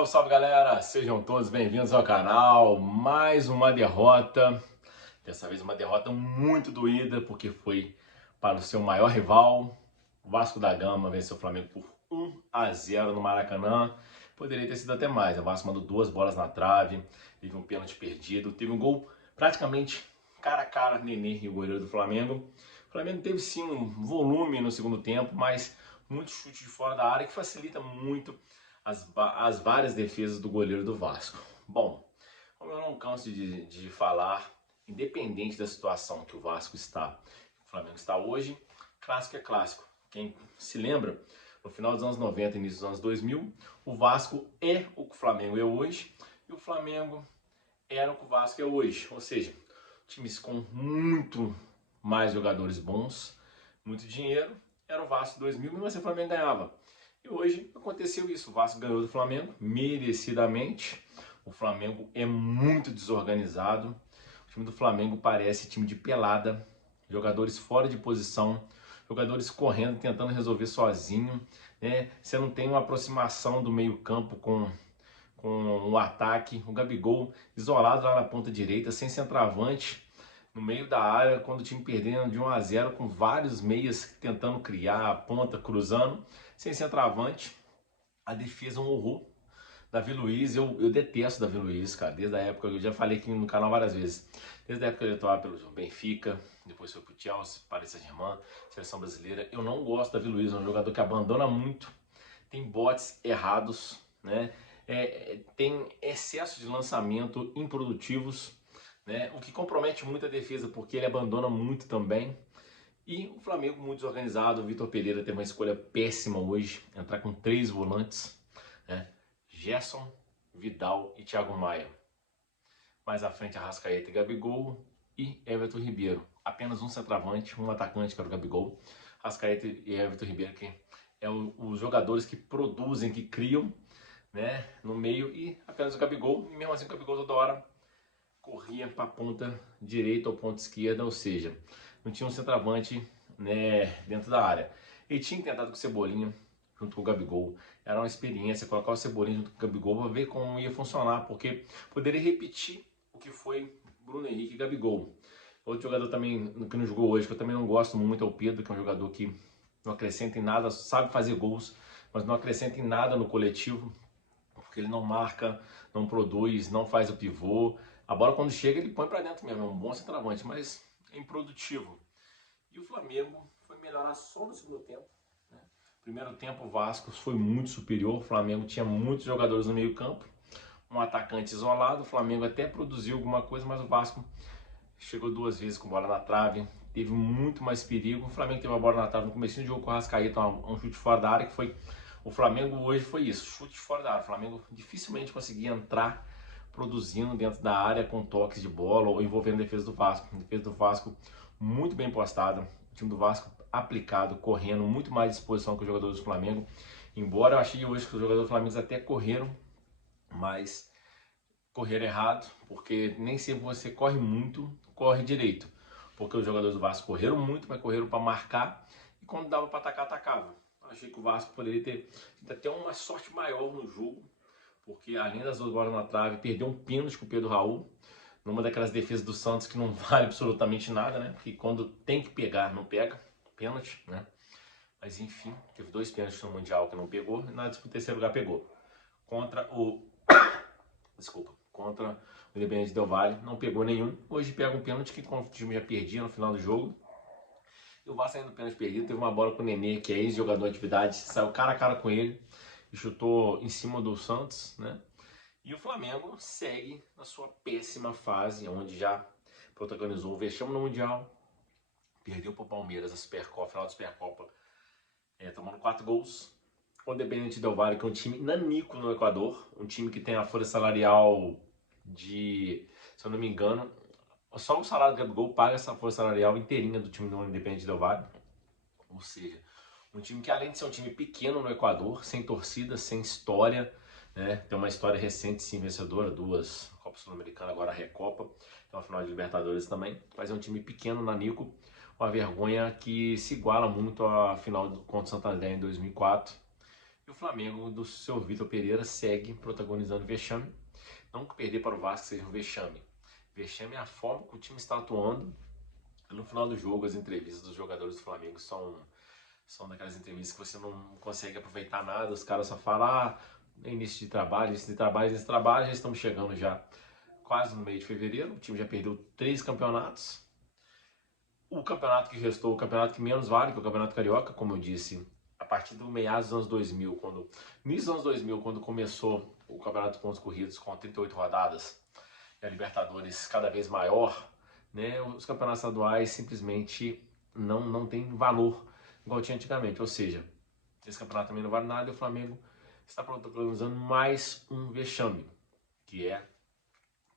Salve, salve galera! Sejam todos bem-vindos ao canal. Mais uma derrota, dessa vez uma derrota muito doída, porque foi para o seu maior rival. O Vasco da Gama venceu o Flamengo por 1-0 no Maracanã. Poderia ter sido até mais. O Vasco mandou duas bolas na trave, teve um pênalti perdido, teve um gol praticamente cara a cara, Nenê e o goleiro do Flamengo. O Flamengo teve sim um volume no segundo tempo, mas muito chute de fora da área que facilita muito as várias defesas do goleiro do Vasco. Bom, como eu não canso de falar, independente da situação que o Vasco está, o Flamengo está hoje, clássico é clássico. Quem se lembra, no final dos anos 90 e início dos anos 2000, o Vasco é o que o Flamengo é hoje e o Flamengo era o que o Vasco é hoje. Ou seja, times com muito mais jogadores bons, muito dinheiro, era o Vasco 2000, mas o Flamengo ganhava. E hoje aconteceu isso, o Vasco ganhou do Flamengo merecidamente. O Flamengo é muito desorganizado. O time do Flamengo parece time de pelada, jogadores fora de posição, jogadores correndo, tentando resolver sozinho, né? Você não tem uma aproximação do meio-campo com o ataque. O Gabigol isolado lá na ponta direita, sem centroavante, no meio da área, quando o time perdendo de 1-0, com vários meias tentando criar, a ponta cruzando, sem centroavante. A defesa um horror. Davi Luiz, eu detesto Davi Luiz, cara, desde a época, eu já falei aqui no canal várias vezes, desde a época que ele atuava pelo Benfica, depois foi pro Chelsea, Paris Saint-Germain, seleção brasileira. Eu não gosto do Davi Luiz, é um jogador que abandona muito, tem botes errados, né? Tem excesso de lançamento improdutivos, né? O que compromete muito a defesa, porque ele abandona muito também. E o Flamengo muito desorganizado. O Vitor Pereira teve uma escolha péssima hoje, entrar com 3 volantes, né? Gerson, Vidal e Thiago Maia. Mais à frente, Arrascaeta e Gabigol e Everton Ribeiro. Apenas um centroavante, um atacante, que era o Gabigol. Arrascaeta e Everton Ribeiro, que os jogadores que produzem, que criam, né, no meio, e apenas o Gabigol. E mesmo assim o Gabigol toda hora corria para a ponta direita ou ponta esquerda, ou seja, não tinha um centroavante, né, dentro da área. Ele tinha tentado com o Cebolinha junto com o Gabigol, era uma experiência colocar o Cebolinha junto com o Gabigol para ver como ia funcionar, porque poderia repetir o que foi Bruno Henrique e Gabigol. Outro jogador também que não jogou hoje, que eu também não gosto muito, é o Pedro, que é um jogador que não acrescenta em nada, sabe fazer gols, mas não acrescenta em nada no coletivo, porque ele não marca, não produz, não faz o pivô. A bola quando chega ele põe para dentro mesmo, é um bom centroavante, mas é improdutivo. E o Flamengo foi melhorar só no segundo tempo, né? Primeiro tempo o Vasco foi muito superior, o Flamengo tinha muitos jogadores no meio campo, um atacante isolado, o Flamengo até produziu alguma coisa, mas o Vasco chegou 2 vezes com bola na trave, teve muito mais perigo. O Flamengo teve a bola na trave no começo do jogo com o Arrascaeta, um chute fora da área, que foi... O Flamengo hoje foi isso, chute fora da área. O Flamengo dificilmente conseguia entrar produzindo dentro da área com toques de bola ou envolvendo a defesa do Vasco. A defesa do Vasco muito bem postada, o time do Vasco aplicado, correndo, muito mais disposição que os jogadores do Flamengo. Embora eu achei hoje que os jogadores do Flamengo até correram, mas correram errado, porque nem sempre você corre muito, corre direito. Porque os jogadores do Vasco correram muito, mas correram para marcar, e quando dava para atacar, atacava. Achei que o Vasco poderia ter até uma sorte maior no jogo, porque além das 2 bolas na trave, perdeu um pênalti com o Pedro Raul, numa daquelas defesas do Santos que não vale absolutamente nada, né? Porque quando tem que pegar, não pega, pênalti, né? Mas enfim, teve 2 pênaltis no Mundial que não pegou, e na disputa terceiro lugar pegou. Contra o Independente Del Valle, não pegou nenhum. Hoje pega um pênalti que o time já perdia no final do jogo. E o Vasco saindo do pênalti perdido, teve uma bola com o Nenê, que é ex-jogador de atividade, saiu cara a cara com ele e chutou em cima do Santos, né? E o Flamengo segue na sua péssima fase, onde já protagonizou o vexame no Mundial, perdeu para o Palmeiras a Supercopa, final da Supercopa, tomando 4 gols. O Independente Del Valle, que é um time nanico no Equador, um time que tem a folha salarial de, se eu não me engano, só o salário do Gabigol paga essa folha salarial inteirinha do time do Independente Del Valle. Ou seja, um time que além de ser um time pequeno no Equador, sem torcida, sem história, né? Tem uma história recente sim vencedora, 2 Copas Sul-Americanas, agora a Recopa, tem uma final de Libertadores também, mas é um time pequeno, nanico, uma vergonha que se iguala muito à final contra o Santander em 2004. E o Flamengo do seu Vitor Pereira segue protagonizando vexame. Não que perder para o Vasco seja um vexame. Vexame é a forma que o time está atuando. No final do jogo, as entrevistas dos jogadores do Flamengo são daquelas entrevistas que você não consegue aproveitar nada. Os caras só falam, início de trabalho, já estamos chegando já quase no meio de fevereiro. O time já perdeu 3 campeonatos. O campeonato que restou, o campeonato que menos vale, que é o Campeonato Carioca, como eu disse, a partir do meados dos anos 2000, início dos anos 2000, quando começou o Campeonato de Pontos Corridos com 38 rodadas, e a Libertadores cada vez maior, né, os campeonatos estaduais simplesmente não tem valor igual tinha antigamente. Ou seja, esse campeonato também não vale nada e o Flamengo está protagonizando mais um vexame, que é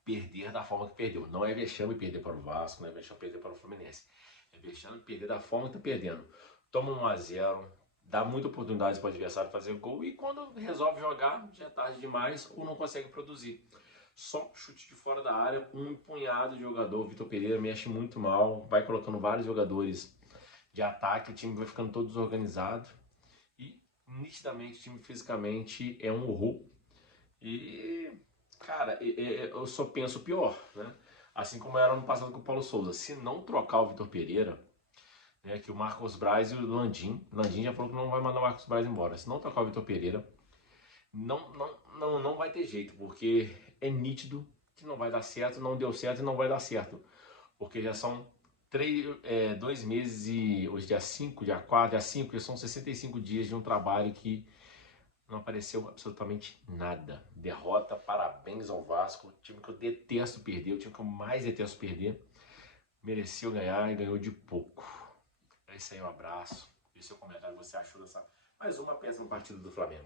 perder da forma que perdeu. Não é vexame perder para o Vasco, não é vexame perder para o Fluminense. É vexame perder da forma que está perdendo. Toma 1-0, dá muita oportunidade para o adversário fazer gol e quando resolve jogar, já é tarde demais ou não consegue produzir. Só chute de fora da área, um punhado de jogador. Vitor Pereira mexe muito mal, vai colocando vários jogadores de ataque, o time vai ficando todo desorganizado e nitidamente o time fisicamente é um horror. E, cara, eu só penso pior, né? Assim como era no passado com o Paulo Souza. Se não trocar o Vitor Pereira, né, que o Marcos Braz e o Landim já falou que não vai mandar o Marcos Braz embora. Se não trocar o Vitor Pereira, não vai ter jeito, porque é nítido que não vai dar certo, não deu certo e não vai dar certo. Porque já são 2 meses e hoje dia 5, dia 4, dia 5, já são 65 dias de um trabalho que não apareceu absolutamente nada. Derrota, parabéns ao Vasco, o time que eu detesto perder, o time que eu mais detesto perder, mereceu ganhar e ganhou de pouco. É isso aí, um abraço. Deixe seu comentário o que você achou dessa mais uma péssima partida do Flamengo.